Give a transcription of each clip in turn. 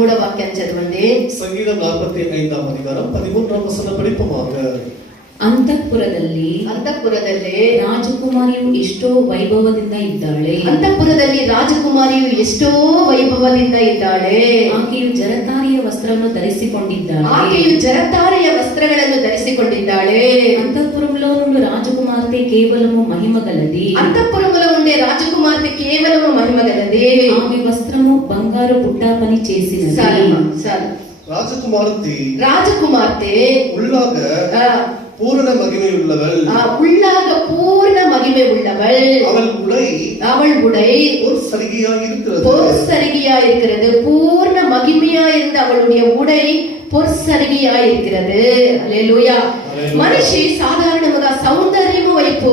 13వ వాక్యాన్ని చదవండి. సంగీతం 45వ అధికారం 13వ వచనం படிப்போமாக. ಅಂತಃಪುರದಲ್ಲಿ ರಾಜಕುಮಾರಿಯು ಎಷ್ಟೋ ವೈಭವದಿಂದ ಇದ್ದಾಳೆ. ಅಂತಃಪುರದಲ್ಲಿ ರಾಜಕುಮಾರಿಯು ಎಷ್ಟೋ ವೈಭವದಿಂದ ಇದ್ದಾಳೆ. ಆಕೆಯು ಜರತಾರಿಯ ವಸ್ತ್ರವನ್ನು ಧರಿಸಿಕೊಂಡಿದ್ದಾಳೆ. ಅಂತಃಪುರಂలో నుండి రాజకుమార్తె కేవలము మహిమగలది. అంతఃపురములో ఉండే రాజకుమార్తె కేవలము మహిమగలది. ఆమె వస్త్రము బంగారు బుట్ట పని చేసినది. ராஜகுமார்த்தே உள்ளாக பூரண மகிமை உள்ளவள். உள்ளாக பூர்ண மகிமை உள்ளவள். அவள் உடை ஒரு சரிகையா இருக்கிறது. பூர்ண மகிமையா இருந்த அவளுடைய உடை పొర్సరిగియా இருக்கிறது. హల్లెలూయా. మనిషి సాధారణంగా సౌందర్యము వైపు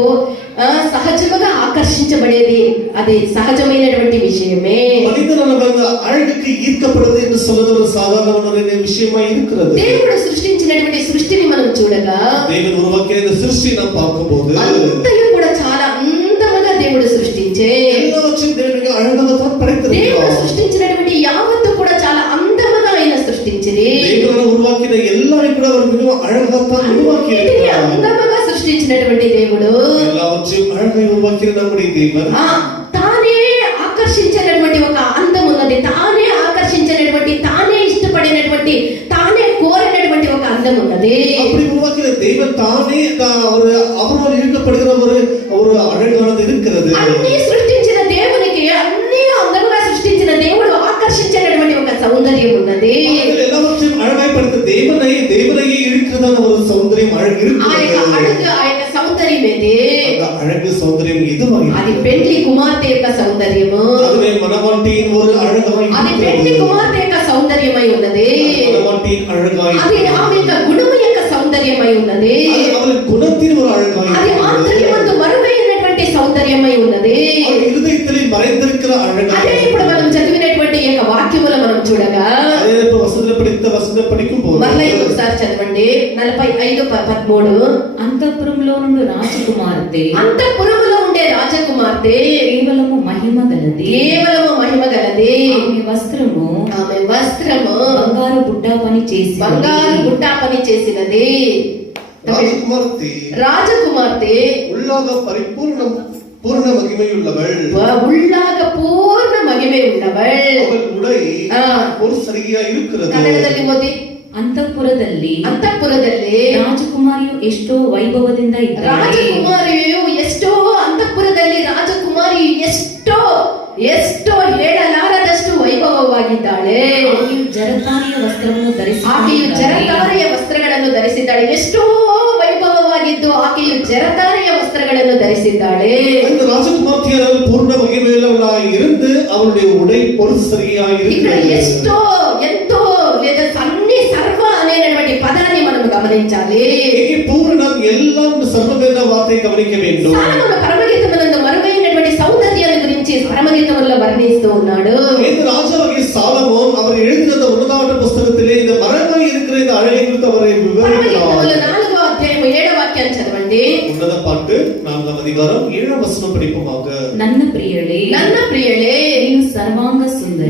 సహజంగా ఆకర్షించబడేది అది సహజమైనటువంటి విషయమే. மனிதனவங்க அழகுக்கு ஈர்க்கப்படுவது என்று சொல்வது ஒரு சாதாரணமான விஷயமா இருக்கிறது. దేవుడు సృష్టించినటువంటి సృష్టిని మనం చూడగా దేవుడు ఉరువకే இந்த సృష్టి நாம் பார்க்கும்போது అంతయు కూడా చాలా అందముగా దేవుడు సృష్టించే எல்லாவற்றையும் దేవునికి అழகாக தான் படைத்திருக்கிறார். దేవుడు సృష్టించినటువంటి యావత్తు కూడా చాలా అందముగా ఆయన సృష్టించిరి. దేవుడు ఉరువకిన எல்லாரையும் கூட அவர் மிகவும் அழகாக தான் உருவாக்கி இருக்கிறார். అందముగా సృష్టించినటువంటి దేవుడు எல்லாவற்றையும் அழகாக உருவாக்கின நம்முடைய தேவன் తానే ఆకర్షించినటువంటి ఒక అందం ఉన్నది. తానే ఆకర్షించినటువంటి తానే ఇష్టపడినటువంటి తానే కోరినటువంటి ఒక అందం ఉన్నది. அப்படி உருவாக்கின தேவன் தானே அவரால் ஈர்க்கப்படுகிற ஒரு அழகானது இருக்கிறது. అన్ని సృష్టించిన దేవునికి అన్ని అందముగా సృష్టించిన దేవుడు ఆకర్షించినటువంటి ఒక సౌందర్యం ఉన్నది. எல்லாவற்றையும் அழகாய் படைத்த தேவனையே இழுக்கிறதான ஒரு சௌந்தரியம் அழகு இருக்கிறது. ఆయన సౌందర్యం ఏది? அழகு சௌந்தரியம் எதுவாக? అది పెళ్లి కుమార్తె యొక్క సౌందర్యము. அதுவே மணவாட்டியின் ஒரு அழகாய் అది పెళ్లి కుమార్తె యొక్క సౌందర్యమై ఉన్నది. மணவாட்டியின் அழகாய் అది ఆమె యొక్క గుణము యొక్క సౌందర్యమై ఉన్నది. அவள் குணத்தின் ஒரு அழகாய் అది ఆంతర్యమందు మరుగైనటువంటి సౌందర్యమై ఉన్నది. హృదయத்தில் మறைந்திருக்கிற అழகாய். అదే ఇప్పుడు మనం చదివినటువంటి ఈ వాక్యములు మనం చూడగా అదే వసన படிக்கும்போது మళ్ళీ ఒకసారి చదవండి 45:13. అంతఃపురంలో నుండి రాజకుమార్తె అంతఃపురములో ఉండే రాజకుమార్తె కేవలము మహిమ గలది. ఆమె వస్త్రము బంగారు బుట్ట పని చేసినది. ராஜகுமார்த்தே உள்ளாக பூர்ண மகிமை உள்ளவள். அவள் உடை ஒரு சரியா இருக்கிறது. ಕನ್ನಡದಲ್ಲಿ ಓದಿ. ಅಂತಃಪುರದಲ್ಲಿ ರಾಜಕುಮಾರಿಯು ಎಷ್ಟೋ ವೈಭವದಿಂದ ಇದ್ದಾಳೆ. ಅಂತಃಪುರದಲ್ಲಿ ರಾಜಕುಮಾರಿಯು ಎಷ್ಟೋ ಹೇಳಲಾರದಷ್ಟು ವೈಭವವಾಗಿದ್ದಾಳೆ. ಜರತಾರಿಯ ವಸ್ತ್ರಗಳನ್ನು ಧರಿಸಿದ್ದಾಳೆ. ಎಷ್ಟೋ ವೈಭವವಾಗಿದ್ದು ಆಕೆಯು ಜರತಾರಿಯ ವಸ್ತ್ರಗಳನ್ನು ಧರಿಸಿದ್ದಾಳೆ. ராஜகுமார்த்தியார் பூர்ண மகிமையுள்ளவளாய் இருந்து அவளுடைய உடை ஒரு சரியா இருக்கிறது. ఎస్టో ఎంతో లేదా అన్ని సర్వ అనేటువంటి పదాన్ని మనం గమనించాలి. ఈ పూర్ణం ఎల్లం సర్వమైన వార్తని గమనించ வேண்டும். సాలమోను పరమగీతమునందు మరుగైనటువంటి సౌందర్యాన్ని గురించి పరమగీతములో వర్ణిస్తూ ఉన్నాడు. இந்த ராஜாவாகிய சாலமோன் அவர் எழுதின அந்த உன்னதமான புத்தகத்திலே இந்த மரமாய் இருக்கிற இந்த அழகை குறித்து அவரை விவரிக்கிறார். 4వ అధ్యాయం 7వ వాక్యాన్ని చదవండి. ఉన్నత పాட்டு 4వ అధికారం 7వ వచనం படிப்போமாக. ನನ್ನ ಪ್ರಿಯಳೇ ನೀನು ಸರ್ವಾಂಗ ಸುಂದರಿ.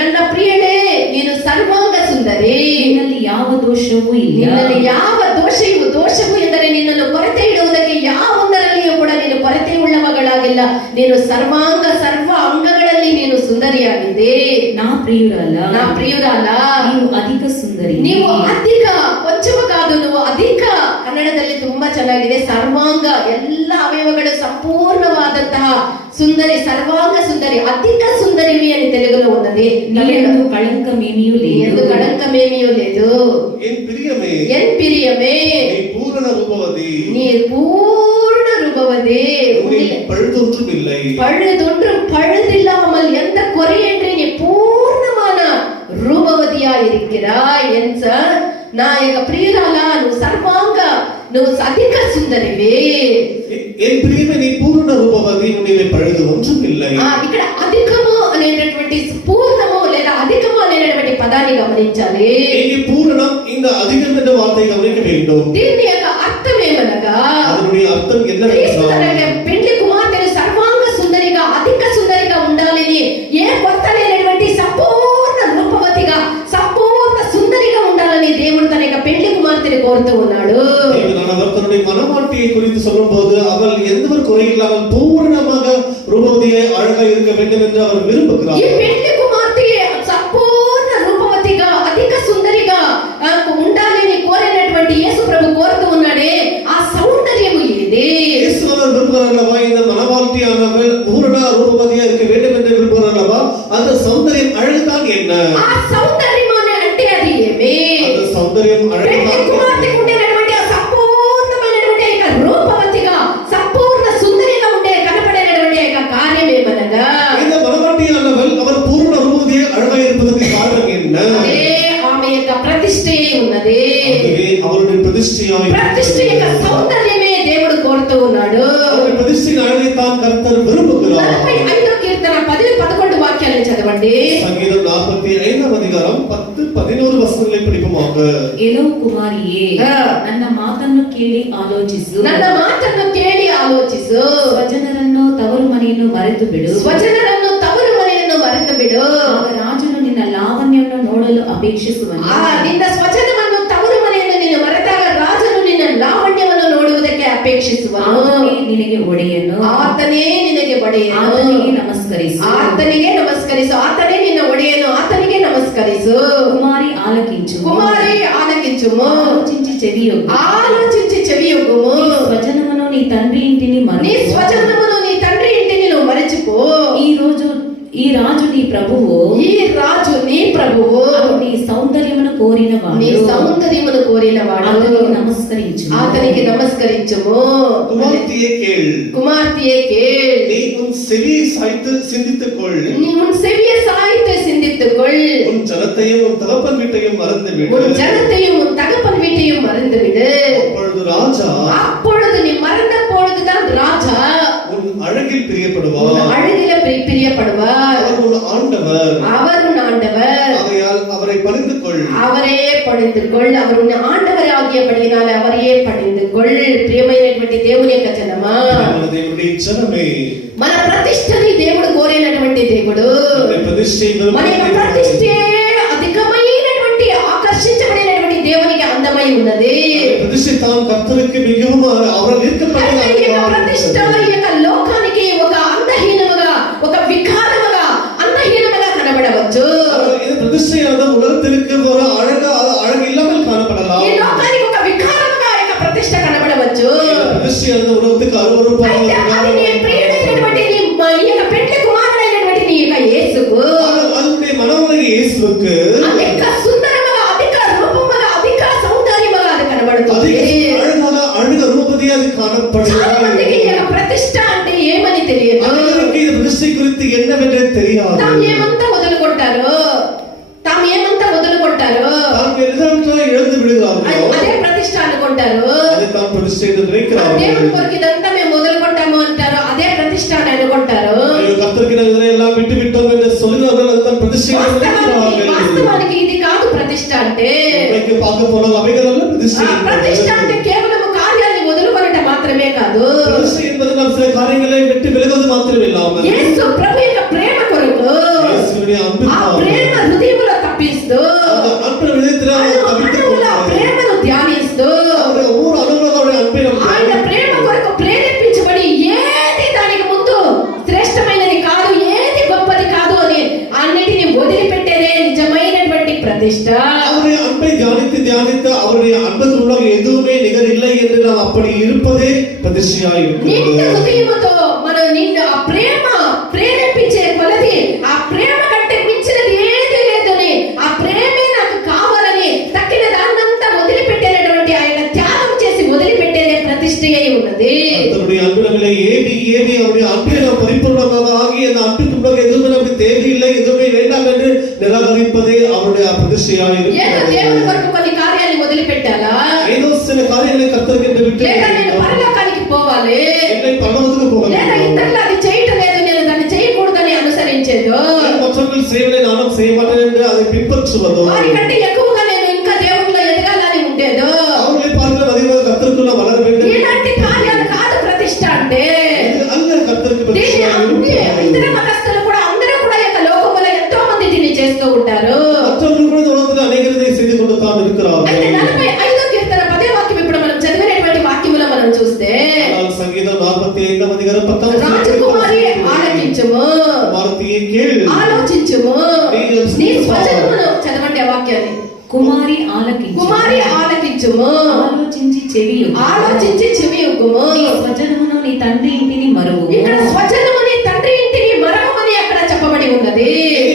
ನನ್ನ ಪ್ರಿಯಳೇ ನೀನು ಸರ್ವಾಂಗ ಸುಂದರಿ. ನಿನ್ನಲ್ಲಿ ಯಾವ ದೋಷವೂ ಇಲ್ಲ. ದೋಷವು ಎಂದರೆ ನಿನ್ನನ್ನು ಕೊರತೆ ಇಡುವುದಕ್ಕೆ ಯಾವೊಂದರಲ್ಲಿಯೂ ಕೂಡ ನೀನು ಕೊರತೆ ಉಳ್ಳವಗಳಾಗಿಲ್ಲ. ನೀನು ಸರ್ವ ಅಂಗಗಳಲ್ಲಿ ನೀನು ಸುಂದರಿಯಾಗಿದೆ. ನಾ ಪ್ರಿಯುರಾಲ ನೀವು ಅಧಿಕ ಸುಂದರಿ. ನೀವು ಅಧಿಕ ಕೊಂಚವೂ ಕಾದು, ನೀವು ಅಧಿಕ. ಕನ್ನಡದಲ್ಲಿ ತುಂಬಾ ಚೆನ್ನಾಗಿದೆ. ಸರ್ವಾಂಗ ಎಲ್ಲ ಅವಯವಗಳು ಸಂಪೂರ್ಣವಾದಂತಹ సుందరి, సర్వాంగ సుందరి, అధిక సుందరివి అని తెలుగులో ఉన్నది. కళంకమేమీ లేదు. ఎన్ ప్రియమే நீ பூரண ரூபவதி. பழுதில்லாமல் எந்த குறையின்றி நீ பூர்ணமான ரூபவதியா இருக்கிறாய். நான் எங்க பிரியராலா నువ్వు సర్వాంగ, నువ్వు అధిక సుందరివి. என் பிரியமே நீ பூரண ரூபவதி, உன்னிலே பழுது ஒன்றும் இல்லை. ఇక్కడ అధికము అనేటటువంటి పూర్ణము లేదా అధికము అనేటటువంటి పదాన్ని గమనించాలి. ఈ పూర్ణం இந்த அதிகம் என்ற வார்த்தையை கவனிக்க வேண்டும். దీని యొక్క అర్థం ఏమనగా அதனுடைய అర్థం என்னவென்றால் పెళ్లి కుమార్తెను సర్వాంగ సుందరిగా అధిక సుందరిగా ఉండాలని ఏ కొత్త లేనటువంటి సంపూర్ణ కోరుతూ ఉన్నాడు. தேவனானவர் தன்னுடைய மனவாட்டியை குறித்து சொல்லும்போது அவள் எந்த ஒரு குறை இல்லாமல் பூரணமாக ரூபவதியாய் அழகாய் இருக்க வேண்டும் என்று அவர் ఈ விரும்புகிறார். పెళ్లి కుమార్తె సంపూర్ణ రూపవతిగా అధిక సుందరిగా ఉండాలని కోరినటువంటి యేసు ప్రభు కోరుతూ ఉన్నాడే, ఆ సౌందర్యము ఏది? இயேசுவானவர் விரும்புகிறார்களவா இந்த மனவாட்டியானவள் பூரண ரூபவதியாய் இருக்க வேண்டும் என்று விரும்புகிறார்களவா? அந்த சௌந்தரியம் அழகுதான் என்ன? ఆ సౌందర్యం అంటే అది ఏమి? அந்த சௌந்தரியம் పెళ్లి அழகுதான் కుమార్తెకు ఉండేటువంటి ఆ సంపూర్ణమైనటువంటి ఆ రూపవతిగా సంపూర్ణ సుందరిగా ఉండే కనపడేటువంటి ఆ కార్యం ఏమనగా, இந்த மனவாட்டியானவள் அவர் பூரண ரூபவதியாய் அழகாய் இருப்பதற்கு காரணம் என்ன? అదే ఆమె యొక్క ప్రతిష్ఠే ఉన్నది. அதுவே அவருடைய பிரதிஷ்டையாய் ప్రతిష్ఠ యొక్క సౌందర్యమే దేవుడు కోరుతూ ఉన్నాడు. அவருடைய பிரதிஷ்டையின் அழகை தான் கர்த்தர் விரும்புகிறார். 45వ కీర్తన 10-11 వాక్యాలను చదవండి. சங்கீதம் 45ஆம் அதிகாரம் 10-11 வசனங்களை படிப்போமாக. ಎಲೋ ಕುಮಾರಿಯೇ, ನನ್ನ ಮಾತನ್ನು ಕೇಳಿ ಆಲೋಚಿಸು. ನನ್ನ ಮಾತನ್ನು ಕೇಳಿ ಆಲೋಚಿಸು. ಸ್ವಜನರನ್ನು ತವರು ಮನೆಯನ್ನು ಮರೆತು ಬಿಡು. ಸ್ವಜನರನ್ನು ತವರು ಮನೆಯನ್ನು ಮರೆತು ಬಿಡು. ಆಗ ರಾಜನು ನಿನ್ನ ಲಾವಣ್ಯವನ್ನು ನೋಡಲು ಅಪೇಕ್ಷಿಸುವನು. ನಿನ್ನ ಸ್ವಜನವನ್ನು ತವರು ಮನೆಯನ್ನು ನೀನು ಮರೆತಾಗ ರಾಜನು ನಿನ್ನ ಲಾವಣ್ಯವನ್ನು ನೋಡುವುದಕ್ಕೆ ಅಪೇಕ್ಷಿಸುವನು. ಆತನೇ ನಿನಗೆ ಒಡೆಯನು. ಆತನೇ ನಿನಗೆ ಒಡೆಯನು. ಆತನಿಗೆ ನಮಸ್ಕರಿಸು. ಆತನಿಗೆ ನಮಸ್ಕರಿಸು. ಆತನೇ ನಿನ್ನ ಒಡೆಯನು. ಆತನಿಗೆ ನಮಸ್ಕರಿಸು. కుమారి ఆలకించు. కుమారి ఆలకించుము. ఆలోచించి చెవియొగ్గు. ఆలోచించి చెవియొగ్గుము. నీ స్వజనమును నీ తండ్రి ఇంటిని నీ మరచిపో. స్వజనమును నీ తండ్రి ఇంటిని నువ్వు మరచిపో. ఈ రాజు నీ ప్రభువు. ఈ రాజు నీ ప్రభువు. నీ సౌందర్యమును కోరినవాడు. నీ సౌందర్యమును కోరినవాడు. అతనికి నమస్కరించు. అతనికి నమస్కరించుము. குமார்த்தியே கேள். కుమార్తెయే కేள். நீ உன் செவியை சாய்த்து சிந்தித்துக் கொள். நீ உன் செவியை சாய்த்து சிந்தித்துக் கொள். உன் ஜனத்தையும் உன் தகப்பன் வீட்டையும் மறந்து விடு. உன் ஜனத்தையும் உன் தகப்பன் வீட்டையும் மறந்து விடு. அப்பொழுது ராஜா, அப்பொழுது நீ மறந்த பொழுதுதான் ராஜா உன் அழகில் பிரியப்படுவார். உன் அழகில பிரியப்படுவார். அவர் உன் ஆண்டவர். அவர் உன் ஆண்டவர். ஆகையால் அவரை பணிந்து கொள். அவரே పడిந்து కొள். அவர் உன் ఆండవర్ ఆగియబడినాల అవరే పడిந்து కొள். ప్రియమైనటువంటి దేవుని యొక్క జనమా, మన దేవుడి జనమే, మన ప్రతిష్టని దేవుడు కోరేనటువంటి దేవుడు. మన ప్రతిష్ఠే మన యొక్క ప్రతిష్టే అధికమైనటువంటి ఆకర్షించబడినటువంటి దేవునికి అందమై ఉన్నది. ప్రతిష్ఠ తాను కర్తருக்கு మిகவும் அவர் ஈர்க்கப்பட்டதாக ఈ యొక్క ప్రతిష్ట ఈ యొక్క లోకానికి ఒక అందహీనముగా, ఒక వికారముగా, అందహీనముగా కనబడవచ్చు. இந்த பிரதிஷ்டையானது உலகத்திற்கு ஒரு அழகு இல்லாமல் காணப்படலாம். ఈ లోకానికి ఒక వికారముగా ఈ యొక్క ప్రతిష్ట కనబడవచ్చు. பிரதிஷ்டையானது உலகத்துக்கு அருவருப்பாக అది నీ ప్రియుడైనటువంటి నీ యొక్క పెళ్లి కుమారుడైనటువంటి నీ యొక్క యేసుకు, அதனுடைய மனவளை இயேசுவுக்கு అధిక సుందరముగా, అధిక రూపముగా, అధిక సౌందర్యముగా అది కనబడుతుంది. அழகாக அழகு ரூபதியாக చాలా காணப்படுகிறது. మందికి ఈ యొక్క ప్రతిష్ట అంటే ఏమని తెలియదు. அவர்களுக்கு இந்த பிரதிஷ்டை குறித்து என்னவென்றே தெரியாது. తాము ఏమంతా వదులుకుంటారు, తాము ఏమంతా వదులుకుంటారు, தாம் எல்லாம் இழந்து விடுகிறார்களோ అదే ప్రతిష్ట అనుకుంటారు. அதை தான் பிரதிஷ்டை என்று దేవుని நினைக்கிறார்கள். కొరకు ఇదంతా మేము వదులుకుంటాము అంటారు, అదే ప్రతిష్ట అని అనుకుంటారు. ஐயோ, கர்த்தருக்கு நாங்கள் இதெல்லாம் விட்டு விட்டோம் என்று சொல்கிறார்கள். அதுதான் பிரதிஷ்டை என்று நினைக்கிறார்கள். వాస్తవానికి ఇది కాదు ప్రతిష్ట అంటే. இன்றைக்கு பார்க்க போனால் அவைகள் அல்ல பிரதிஷ்டை. ప్రతిష్ట అంటే కేవలం కార్యాన్ని వదులుకొనట మాత్రమే కాదు. பிரதிஷ்டை என்பது நாம் சில காரியங்களை விட்டு விலகுவது மாத்திரம் இல்லாமல் యేసు ప్రభు యొక్క ప్రేమ కొరకు, இயேசுவினுடைய ఆ அன்பிற்காக ప్రేమ హృదయములో తప్పిస్తూ, அந்த அன்பு விதத்தில் అణువుల ప్రేమను ధ్యానిస్తూ, அவருடைய ஒவ்வொரு அனுபவங்களுடைய அன்பை நாம் ఆయన ప్రేమ కొరకు ప్రేరేపించబడి ఏది దానికి ముందు శ్రేష్టమైనది కాదు, ఏది గొప్పది కాదు అని అన్నిటిని వదిలిపెట్టేదే నిజమైనటువంటి ప్రతిష్ట. அவருடைய அன்பை தியானித்து அவருடைய அன்புக்கு உள்ள எதுவுமே நிகர் இல்லை என்று நாம் அப்படி இருப்பதே பிரதிஷ்டையாய் నిండు இருக்கிறது. హృదయముతో మనం నిండు ఆ ప్రేమ ప్రేరేపించే కొలది, ఆ ప్రేమ కంటే మించినది ఏది లేదని, ఆ ప్రేమే నాకు కావాలని తక్కిన దాన్నంతా వదిలిపెట్టేటటువంటి ఆయన త్యాగం చేసి వదిలిపెట్టేదే ప్రతిష్ఠ అయి ఉన్నది. கர்த்தருடைய அன்பிலே ஏவி அவருடைய அன்பில் நாம் பரிபூர்ணமாக ஆகி அந்த அன்பிற்கு உள்ள எதுவுமே நமக்கு தேவையில்லை, எதுவுமே வேண்டாம் என்று நிராகரிப்பதே அவருடைய பிரதிஷ்டையாய் ఏదో இருக்கிறது. దేవుని కొరకు కొన్ని కార్యాలు వదిలిపెట్టాలా, ஏதோ சில காரியங்களை கர்த்தருக்கு என்று விட்டு లేదా నేను పరలోకానికి పోవాలి, என்னை பரலோகத்துக்கு போக లేదా ఇతరులు అది చేయటం లేదు నేను దాన్ని చేయకూడదని అనుసరించేదో, மற்றவர்கள் செய்வதை நானும் செய்ய மாட்டேன் என்று அதை பின்பற்றுவதோ, వారికంటే ఎక్కువగా నేను ఇంకా దేవునిలో ఎదగాలని ఉండేదో, அவர்களை பார்க்கிற அதிகமாக கர்த்தருக்குள்ள வளர வேண்டும். ఇలాంటి కార్యాలు కాదు ప్రతిష్ట అంటే. இது அல்ல కర్తருக்கு దీన్ని ఇతర మతస్థులు కూడా అందరూ కూడా యొక్క లోకములో ఎంతో మంది దీన్ని చేస్తూ ఉంటారు. மற்றவர்கள் கூட உலகத்தில் அநேகரை செய்து கொண்டு தான் இருக்கிறார்கள். అయితే 45వ కీర్తన 10వ కేಳು ఆలోచించుము నీ స్వజనమును చదవండి ఆ వాక్యాన్ని కుమారి ఆలకించు కుమారి ఆలకించుము ఆలోచించి చెవియొగ్గుము ఆలోచించి చెవియొగ్గుము నీ స్వజనమును నీ తండ్రి ఇంటిని మరువు ఇక్కడ స్వజనము నీ తండ్రి ఇంటిని మరవమని అక్కడ చెప్పబడి ఉన్నది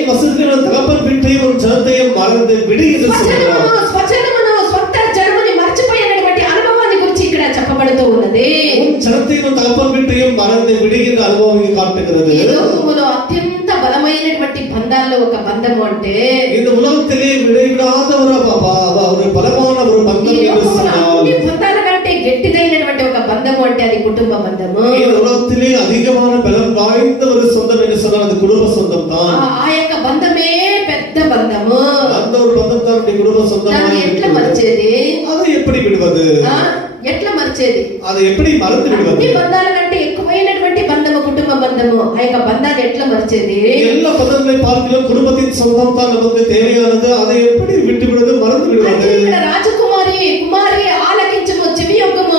வசனத்தில தகப்பன் வீட்டையும் ஒரு ஜனத்தையும் மறந்து விடு என்று சொல்கிறார். స్వజనమును స్వంత జన్మని మర్చిపోయినటువంటి అనుభవాన్ని గురించి ఇక్కడ చెప్పబడుతూ ఉన్నది உன் ஜனத்தையும் தகப்பன் வீட்டையும் மறந்து விடு என்ற அனுபவம் இங்கு காட்டுகிறது. ఈ లోకములో అత్యంత బలమైనటువంటి బంధాల్లో ఒక బంధము అంటే இந்த உலகத்திலே விடைவிடாத ஒரு பலமான ஒரு பந்தம் ఈ என்று లోకములో சொன்னால் అన్ని బంధాల కంటే గట్టిదైనటువంటి ఒక బంధము అంటే అది కుటుంబ బంధము இந்த உலகத்திலே அதிகமான பலம் வாய்ந்த ஒரு சொந்தம் என்று சொன்னால் அது குடும்ப சொந்தம் தான். ఆ యొక్క బంధమే పెద్ద బంధము அந்த ஒரு பந்தம் தான் குடும்ப சொந்தமாக దాన్ని ఎట్లా இருக்கிறது. మరిచేది அதை எப்படி விடுவது? ఎట్లా మరిచేది அதை எப்படி மறந்து விடுவது? అన్ని బంధాల కంటే ఎక్కువైనటువంటి బంధము కుటుంబ బంధము ఆ యొక్క బంధాన్ని ఎట్లా మరిచేది எல்லா பதங்களை பார்க்கலாம் குடும்பத்தின் சொந்தம் தான் நமக்கு தேவையானது. அதை எப்படி விட்டு விடுவது, மறந்து விடுவது? ఇక్కడ రాజకుమారి కుమారి ఆలకించుము చెవియొగ్గుము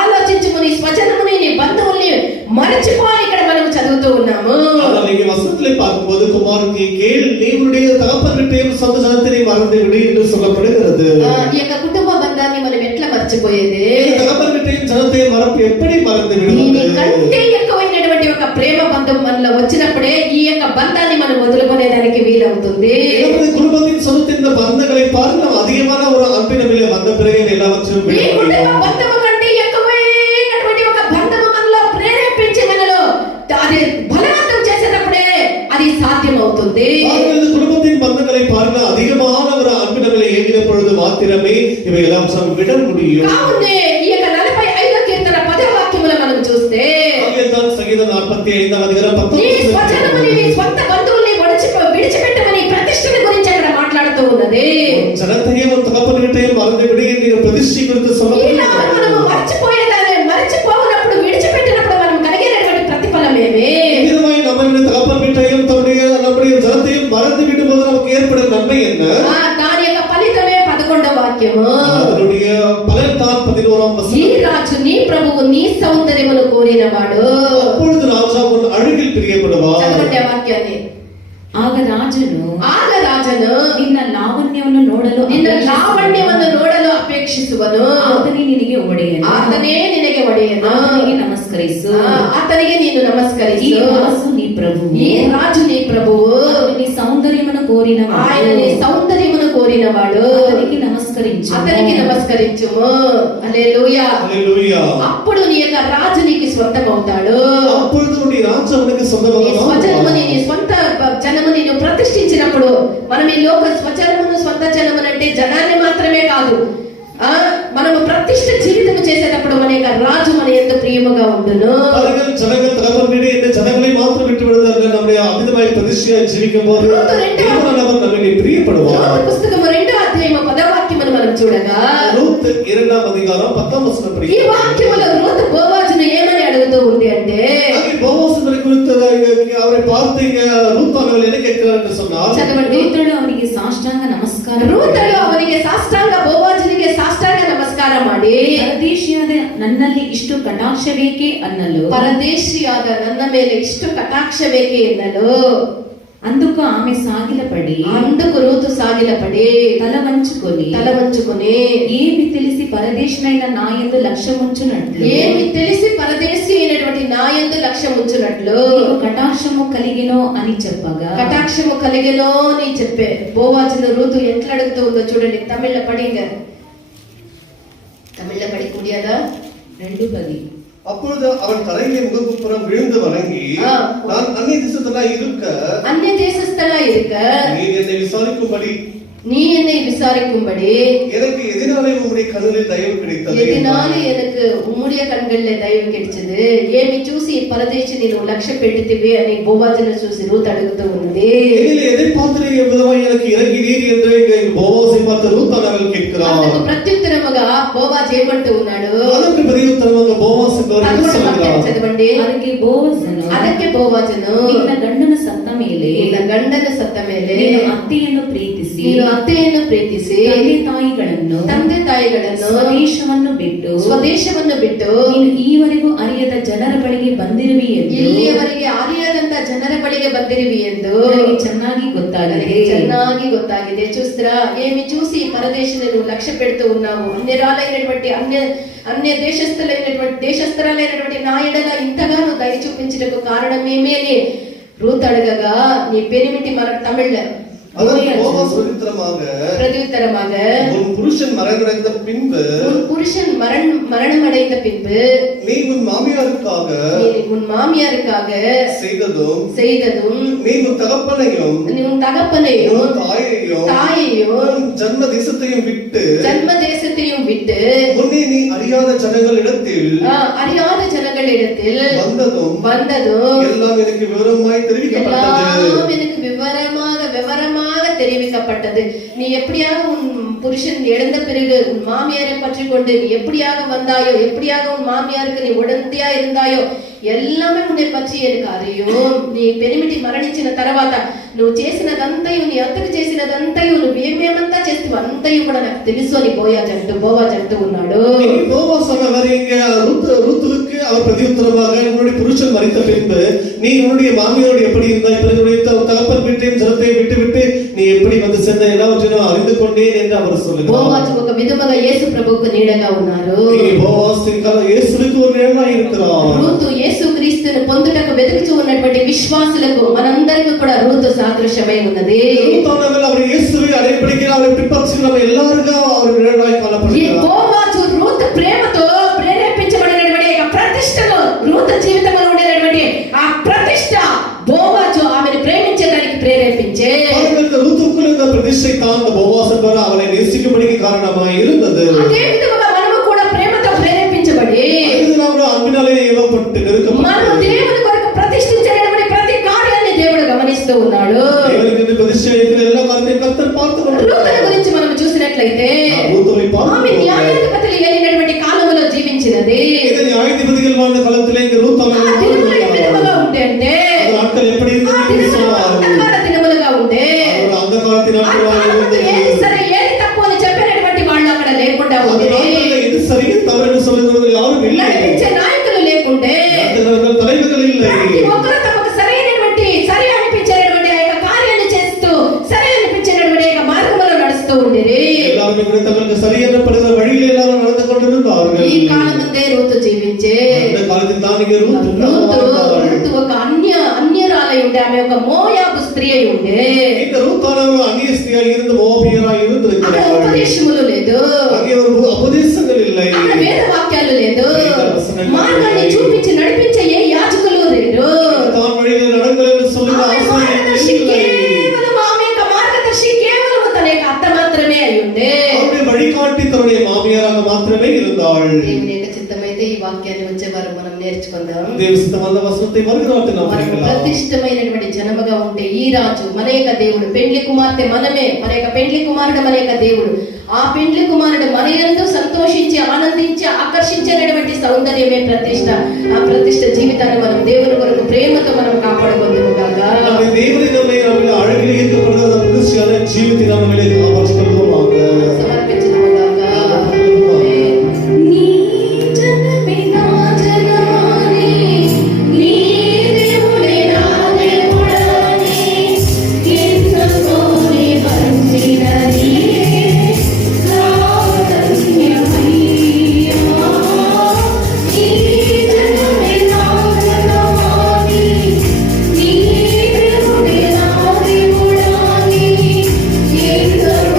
ఆలోచించుము నీ స్వజనముని నీ బంధువుల్ని మరచిపో ఇక్కడ మనం చదువుతూ ఉన్నాము ஆனால் இங்கே வசனத்திலே பார்க்கும்போது குமாரனுக்கு கேள் நீ உன்னுடைய தகப்பன் வீட்டையும் சொந்த ஜனத்தை மறந்து விடு என்று சொல்லப்படுகிறது. ఈ యొక్క కుటుంబ బంధాన్ని మనం ఎట్లా మర్చిపోయేది தகப்பன் வீட்டையும் ஜனத்தையும் மறப்பு எப்படி மறந்து దీని விடுவது? కంటే ఎక్కువైనటువంటి ఒక ప్రేమ బంధం మనలో వచ్చినప్పుడే ఈ యొక్క బంధాన్ని మనం వదులుకునేదానికి వీలవుతుంది நமது குடும்பத்தின் சொந்தத்தின் இந்த பந்தங்களை பார்த்து நாம் அதிகமான ஒரு அன்பினமிலே வந்த பிறகு எல்லாவற்றையும் ఈ விட కుటుంబ முடியும். బంధము కంటే ఎక్కువైనటువంటి ఒక బంధము మనలో ప్రేరేపించి మనలో అది బలవంతం చేసేటప్పుడే అది సాధ్యం అవుతుంది பாருங்கள், இந்த குடும்பத்தின் பந்தங்களை பார்க்க அதிகமான ஒரு அன்பினமிலே ஏங்கின பொழுது மாத்திரமே இவை எல்லாம் விட முடியும். కావునే ఈ యొక్క 45వ కీర్తన 10వ వాక్యములో మనం చూస్తే ஆகியதான் சங்கீதம் 45 அதிகாரம் నీ 19 స్వజనముని నీ స్వంత బంధువుల్ని విడిచిపెట్టమని ప్రతిష్టని గురించి అక్కడ మాట్లాడుతూ ఉన్నది ஜனத்தையும் ஒரு தகப்பன் வீட்டையும் மறந்து விடு என்ற பிரதிஷ்டை குறித்து ఇలా சொல்லப்படுகிறது. మనము మర్చిపోయినప్పుడు విడిచిపెట్టినప్పుడు మనం కలిగేటువంటి ప్రతిఫలం ఏమి விதமாய் நம்முடைய தகப்பன் வீட்டையும் நம்முடைய ஜனத்தையும் மறந்து விடும்போது நமக்கு ஏற்படும் நன்மை என்ன? దాని యొక్క ఫలితమే 11వ వాక్యము அதனுடைய பலன் தான் 11ஆம் ఈ வசனம். రాజు నీ ప్రభువు నీ సౌందర్యమును కోరినవాడు அப்பொழுது ராஜா உன் அழகில் பிரியப்படுவார். చదవండి ఆ వాక్యాన్ని ಆಗ ರಾಜನು ನಿನ್ನ ಲಾವಣ್ಯವನ್ನು ನೋಡಲು ಅಪೇಕ್ಷಿಸುವನು ಆತನೇ ನಿನಗೆ ಒಡೆಯನು ಆತನಿಗೆ ನಮಸ್ಕರಿಸು ಆತನಿಗೆ ನೀನು ನಮಸ್ಕರಿಸು ಈ ರಾಜು నీ ప్రభువు నీ సౌందర్యమును కోరినవాడు ఆయన నీ సౌందర్యమును కోరినవాడు అతనికి నమస్కరించుము హల్లెలూయా హల్లెలూయా. అప్పుడు నీ యొక్క రాజు నీకు స్వంతమవుతాడు అప్పుడు నీ రాజు ఉనికి స్వజనముని నీ స్వంత జనముని నువ్వు ప్రతిష్ఠించినప్పుడు మనం ఈ లోక స్వజనమును స్వంత జనమును అంటే జనాన్ని మాత్రమే కాదు మనము ప్రతిష్ఠ జీవితం చేసేటప్పుడు మన యొక్క రాజు మన ఎంత ప్రియముగా ఉండును జనங்கள் தகப்பன் வீடு என்ற ஜனங்களை மாத்திரம் விட்டு விடுவதல்ல நம்முடைய அமிதமாய் பிரதிஷ்டையாய் ஜீவிக்கும்போது தேவன் நம்மை பிரியப்படுவார். పుస్తకము 2వ అధ్యాయము 10వ వాక్యమును మనం చూడగా రూత్ 2వ అధ్యాయం 10వ వచనం ఈ వాక్యములో రూత్ బోవాజును ఏమని అడుగుతూ ఉంది అంటే బోవాజుని குறித்து அவரை பார்த்து ரூத் அவர்கள் என்ன கேட்கிறார் என்று சொன்னால் చదవండి రూతుడు ಅವನಿಗೆ ಸಾಷ್ಟಾಂಗ ನಮಸ್ಕಾರ రూతుడు ಅವನಿಗೆ ಸಾಷ್ಟಾಂಗ బోవాజుನಿಗೆ ಸಾಷ್ಟಾಂಗ ನಮಸ್ಕಾರ ಮಾಡಿ ಪರದೇಶಿಯಾದ ನನ್ನಲ್ಲಿ ಇಷ್ಟು ಕಟಾಕ್ಷವೇಕೆ ಅನ್ನಲು ಪರದೇಶಿಯಾದ ನನ್ನ ಮೇಲೆ ಇಷ್ಟು ಕಟಾಕ್ಷವೇಕೆ ಎನ್ನಲು అందుకు ఆమె సాగిలపడి అందుకు రూతు సాగిలపడి తల వంచుకొని ఏమి తెలిసి పరదేశినైన నా యందు లక్ష్యముంచునట్లు ఏమి తెలిసి పరదేశి అయినటువంటి నా యందు లక్ష్యముంచునట్లు కటాక్షము కలిగినో అని చెప్పగా కటాక్షము కలిగినో అని చెప్పే బోవాజును రూతు ఎట్లా అడుగుతూ ఉందో చూడండి తమిళ్లో పడిగా తమిళ్లో పడి కుడియాదా 2:10 அப்பொழுது அவன் தலையிலே முகப்புறம் விழுந்து வணங்கி நான் அந்நிய தேசத்தனா இருக்க நீ என்னை விசாரிக்கும்படி எனக்கு எதினாலே உம்முடைய கண்களில் தயவு கிடைத்தது எதினாலே எனக்கு உம்முடைய கண்களில் தயவு கிடைச்சது ఏమి చూసి పరదేశి నేను లక్ష్య పెట్టితివి అని బోవాజును చూసి రూత్ అడుగుతూ ఉంది ఎதை பார்த்து எவ்வளவாய் எனக்கு இறங்கினீர் என்று బోవాజை பார்த்து రూత్ அவர்கள் கேட்கிறார் అందుకు ప్రత్యుత్తరముగా బోవాజ్ ఏమంటూ ఉన్నాడు ಅದಕ್ಕೆ ಪ್ರತ್ಯುತ್ತರವಾಗಿ బోవాజ్ చదవండి ಅದಕ್ಕೆ బోవాజను ನಿನ್ನ ಗಂಡನ ಸತ್ತ ಮೇಲೆ ನೀನು ಅತ್ತೆಯನ್ನು ಪ್ರೀತಿಸಿ ತಂದೆ ತಾಯಿಗಳನ್ನು ಸ್ವದೇಶವನ್ನು ಬಿಟ್ಟು ನೀನು ಈವರೆಗೂ ಅರಿಯದ ಜನರ ಬಳಿಗೆ ಬಂದಿರುವಿ ಎಂದು ಇಲ್ಲಿಯವರೆಗೆ ಅರಿಯದಂತ ಜನರ ಬಳಿಗೆ ಮನೆಗೆ ಬಂದಿರುವಿ ಎಂದು ನನಗೆ ಚೆನ್ನಾಗಿ ಗೊತ್ತಾಗಿದೆ. ಚೆನ್ನಾಗಿ ಗೊತ್ತಾಗಿದೆ. చూస్తారా ఏమి చూసి పరదేశిని నువ్వు లక్ష్య పెడుతూ ఉన్నావు. అన్యరాలైనటువంటి అన్య దేశస్థురాలైనటువంటి నా ఎడల ఇంతగా నువ్వు దయ చూపించటకు కారణమేమి అని రూత్ అడగగా నీ పెనిమిటి మన తమిళ அதற்கு போவாஸ் பிரதியுத்தரமாக உன் புருஷன் மரணமடைந்த பின்பு மரணமடைந்த பின்பு நீ உன் மாமியாருக்காக செய்ததும் நீ உன் தகப்பனையும் தாயையும் ஜன்ம தேசத்தையும் விட்டு முன்னே நீ அறியாத ஜனங்களிடத்தில் வந்ததும் எல்லாம் எனக்கு விவரமாய் தெரிவிக்கப்பட்டது. நீ எப்படியாக உன் புருஷன் இழந்த பிறகு உன் மாமியாரை பற்றி கொண்டு நீ எப்படியாக வந்தாயோ, எப்படியாக உன் மாமியாருக்கு நீ உடந்தையா இருந்தாயோ எல்லாமே உன்னை பற்றி எனக்கு அறியும். నీ పెనిమిటి మరణించిన తర్వాత నువ్వు చేసినదంతయు, నీ అత్తకు చేసినదంతయు, నువ్వు ఏమేమంతా చేస్తావు అంతయు కూడా నాకు తెలుసు అని బోవాజ్ అంటూ ఉన్నాడు. போவாஸ் சொன்னவர் இங்க ரூத்துவுக்கு அவர் பிரதியுத்தரமாக உன்னுடைய புருஷன் மரித்த பின்பு நீ உன்னுடைய மாமியாரோடு எப்படி இருந்தாய், பிறகுடைய தகப்பன் வீட்டையும் ஜனத்தையும் விட்டு நீ எப்படி வந்து சேர்ந்த எல்லாவற்றையும் அறிந்து கொண்டேன் என்று அவர் சொல்லுகிறார். బోవాజ్ ఒక విధముగా యేసు ప్రభువుకు నీడగా ఉన్నారు. బోవాజ్ యేసువుకు ஒரு நிழலாய் இருக்கிறார். రూతు యేసు క్రీస్తును పొందుటకు వెతుకుతూ ఉన్నటువంటి విశ్వాసులకు మనందరికీ కూడా రూతు సాదృశ్యమై ఉన్నది. அவர் இயேசுவை அடைப்பிடிக்கிற அவரை பின்பற்றுகிற எல்லாருக்கும் அவர் நிழலாய் காணப்படுகிறார். ఈ బోవాజు రూతు ప్రేమతో ప్రేరేపించబడినటువంటి ప్రతిష్టలో రూతు జీవితంలో ఉండేటువంటి ఆ ప్రతిష్ట బోవాజు ఆమెను ప్రేమించడానికి ప్రేరేపించే రూతుకుల இந்த ప్రతిష్ఠை தான் బోవాజ్ ద్వారా அவளை நேசிக்கும்படிக்கு காரணமாய் இருந்தது. అదే విధంగా మనము కూడా ప్రేమతో ప్రేరేపించబడి అన్பிనాలే ఏవపట్టు మనము దేవుని కొరకు ప్రతిష్ఠించేటువంటి ప్రతి కార్యాన్ని దేవుడు గమనిస్తూ ఉన్నాడు. దేవునికి ప్రతిష్ఠించిన எல்லா కార్యాన్ని కర్తర్ పార్తున్నాడు. రూతుల గురించి మనం చూసినట్లయితే ఆమె న్యాయాధిపతులు ఏలినటువంటి కాలంలో జీవించినది. ఇది న్యాయాధిపతులు వాళ్ళ కాలంలో ఇంక రూత్ ఆమె దినములుగా ఉండే అంటే నాటకాలు ఎప్పుడు దినములుగా ఉండే అంధకార దినాలు ఏది సరే ఏది తప్పు అని చెప్పినటువంటి వాళ్ళు అక్కడ లేకుండా ఉండే. ఇది సరి తవరని சொல்லுகிறது யாரும் இல்லை. నడిపించే నాయకులు లేకుండే. தலைவர்கள் இல்லை. ఒకరు తమకు సరైనటువంటి సరి అనిపించేటువంటి ఆ యొక్క కార్యాన్ని చేస్తూ సరి అనిపించేటువంటి ఆ మార్గంలో నడుస్తూ ఉండేది. எல்லாரும் கூட தங்களுக்கு சரியென படுகிற வழியில் எல்லாரும் நடந்து கொண்டிருந்தார்கள். ఈ కాలమందే రూతు జీవించే அந்த காலத்தில் தானிಗೆ ரூத் ఒక అన్యరాలై ఉండే ఆమె ఒక మోయాబు స్త్రీ అయి ఉండే. இந்த ரூத்தானவர் அந்நிய ஸ்திரீயாய் இருந்து மோவாபியராய் இருந்திருக்கிறார். ఉపదేశములు లేదు, ఉపదేశங்கள் இல்லை, వేద వాక్యాలు లేదు, మార్గాన్ని చూపించి నడిపించే ఏ యాజకులు లేరు. తాను వழியில் நடங்கள் என்று சொல்லுகிற మార్గదర్శి కేవలం ఆమె యొక్క మార్గదర్శి కేవలం తన యొక్క అత్త మాత్రమే అయి ఉండే. அவருடைய வழிகாட்டி தன்னுடைய மாமியாராக மாத்திரமே இருந்தாள். దేవుని యొక్క చిత్తమైతే ఈ వాక్యాన్ని వచ్చేవారు మనం నేర్చుకుందాం. దేవుని చిత్తమైన వసంతై మరుగురాట నామమున ప్రతిష్టమైనటువంటి జనముగా ఉంటే ఈ రాజు మన యొక్క దేవుడు, పెండ్లి కుమార్తె మనమే, మన యొక్క పెండ్లి కుమారుడు మన యొక్క దేవుడు. ఆ పెండ్లి కుమారుడు మన యందు సంతోషించి ఆనందించి ఆకర్షించేటటువంటి సౌందర్యమే ప్రతిష్ట. ఆ ప్రతిష్ట జీవితాన్ని మనం దేవుని కొరకు ప్రేమతో మనం కాపాడుకుందాము గాక. దేవుని నమ్మే అழகில் ஈர்க்கப்படுகிற பிரதிஷ்டான ஜீவித்தை நாம் மேலே காப்பாற்றிக்கொள்வோமாக. సమర్పించుదాము గాక. నీ జనమే నా జనమాని, నీ దేవుడే నా దేవుడని, ఎంతోనే వంచినది కాదన్యమయ్యా. నీ జనమే నా జనమాని, నీ దేవుడే నా దేవుడని, ఎంతోనే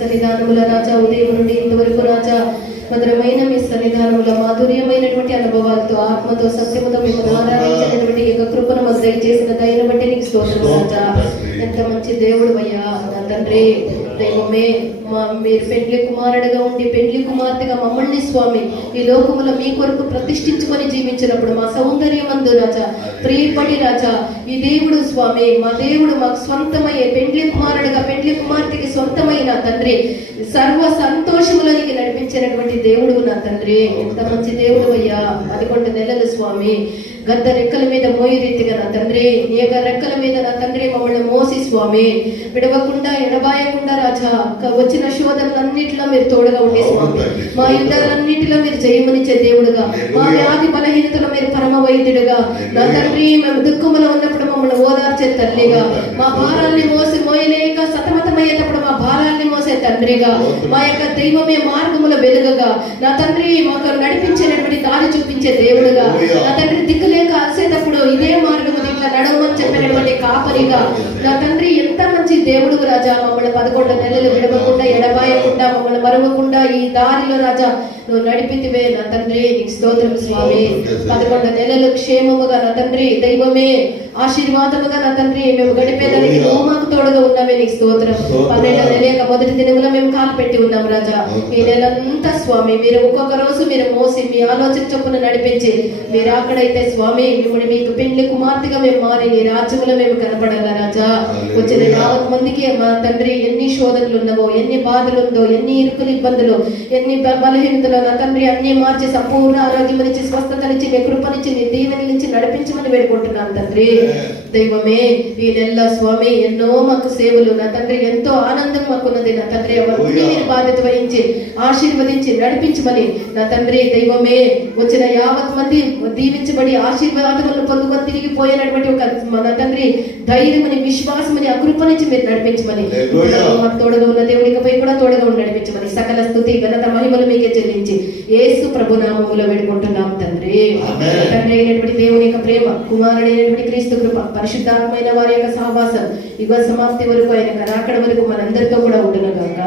సన్నిధానముల రాజా, ఉదయం నుండి ఇంతవరకు రాజా మధురమైన మీ సన్నిధానముల మాధుర్యమైనటువంటి అనుభవాలతో, ఆత్మతో, సత్యముతో మేము ఆరాధించినటువంటి యొక్క కృపను మాకు దయచేసిన దయను బట్టి నీకు స్తోత్రం రాజా. ఎంత మంచి దేవుడు అయ్యా నా తండ్రి. దైవమే, మీరు పెండ్లి కుమారుడుగా ఉండి పెండ్లి కుమార్తెగా మమ్మల్ని స్వామి ఈ లోకములో మీ కొరకు ప్రతిష్ఠించుకొని జీవించినప్పుడు మా సౌందర్యమందు రాజా, ప్రియపడి రాజా, ఈ దేవుడు స్వామి, మా దేవుడు మాకు స్వంతమయ్యే పెండ్లి కుమారుడుగా పెండ్లి కుమార్తెకి స్వంతమైన తండ్రి, సర్వ సంతోషములనికి నడిపించినటువంటి దేవుడు నా తండ్రి. ఎంత మంచి దేవుడు అయ్యా. 11 నెలలు స్వామి గద్ద రెక్కల మీద మోయి రీతిగా నా తండ్రి, ఏక రెక్కల మీద నా తండ్రి మమ్మల్ని మోసి స్వామి విడవకుండా ఎడబాయకుండా రాజా వచ్చిన శోధనలన్నిటిలో మీరు తోడుగా ఉండే స్వామి, మా యుద్ధాలన్నిటిలో మీరు జయమనిచ్చే దేవుడుగా, మా వ్యాధి బలహీనతలో మీరు పరమ వైద్యుడుగా నా తండ్రి, మేము దుఃఖములో ఉన్నప్పుడు మమ్మల్ని ఓదార్చే తల్లిగా, మా భారాల్ని మోయలేక సతమతమయ్యేటప్పుడు మా భారాల్ని మోసే తండ్రిగా, మా యొక్క దైవమే మార్గముల వెలుగుగా నా తండ్రి మాకు నడిపించేటటువంటి దారి చూపించే దేవుడుగా, నా తండ్రి దిక్కులేక అలసేటప్పుడు ఇదే మార్గము ఇట్లా నడవమని చెప్పినటువంటి కాపరిగా నా తండ్రి, ఎంత మంచి దేవుడు రాజా. మమ్మల్ని 11 నెలలు విడవకుండా ఎడబాయకుండా మమ్మల్ని మరవకుండా ఈ దారిలో రాజా నువ్వు నడిపితివే నా తండ్రి, నీకు స్తోత్రం స్వామి. 11 నెలలు క్షేమముగా నా తండ్రి, దైవమే ఆశీర్వాదముగా నా తండ్రి మేము గడిపేదానికి నువ్వు మాకు తోడుగా ఉన్నామే, నీకు స్తోత్రం. 12 నెల యొక్క మొదటి దినములో మేము కాలు పెట్టి ఉన్నాం రాజా. ఈ నెలంతా స్వామి మీరు ఒక్కొక్క రోజు మీరు మోసి మీ ఆలోచన చొప్పున నడిపించి మీరు అక్కడైతే స్వామి మిమ్మల్ని మీకు పెండ్లి కుమార్తెగా మేము మారి నీ రాజ్యములో మేము కనపడాలా రాజా. వచ్చిన 40 మందికి మా తండ్రి ఎన్ని శోధనలు ఉన్నావో, ఎన్ని బాధలు ఉందో, ఎన్ని ఇరుకులు ఇబ్బందులు, ఎన్ని బలహీనతలు నా తండ్రి అన్ని మార్చి సంపూర్ణ ఆరోగ్యం నుంచి స్వస్థతనిచ్చి మీ కృపనిచ్చి మీ దీవెన నుంచి నడిపించమని వేడుకుంటున్నాం తండ్రి. దైవమే ఈ నెల స్వామి ఎన్నో మాకు సేవలు నా తండ్రి, ఎంతో ఆనందం మాకున్నది నా తండ్రి. అవన్నీ మీరు బాధ్యత వహించి ఆశీర్వదించి నడిపించమని నా తండ్రి, దైవమే వచ్చిన 50 మంది దీవించబడి ఆశీర్వాదములను పొందుకొని తిరిగిపోయినటువంటి ఒక మన తండ్రి ధైర్యమని, విశ్వాసమని, అకృప నుంచి మీరు నడిపించమని, మాకు తోడుగా ఉన్న దేవుడిపై కూడా తోడుగా ఉండి నడిపించమని సకల స్తుతి ఘనత మహిమలు మీకే చెల్లించి యేసు ప్రభు నామములో వేడుకుంటున్నాం తండ్రి. తండ్రి అయినటువంటి దేవుని యొక్క ప్రేమ, కుమారుడైనటువంటి క్రీస్తు కృప, పరిశుద్ధాత్మైన వారి యొక్క సహవాసం యుగ సమాప్తి వరకు ఆయన రాకడ వరకు మనందరితో కూడా ఉండును గాక.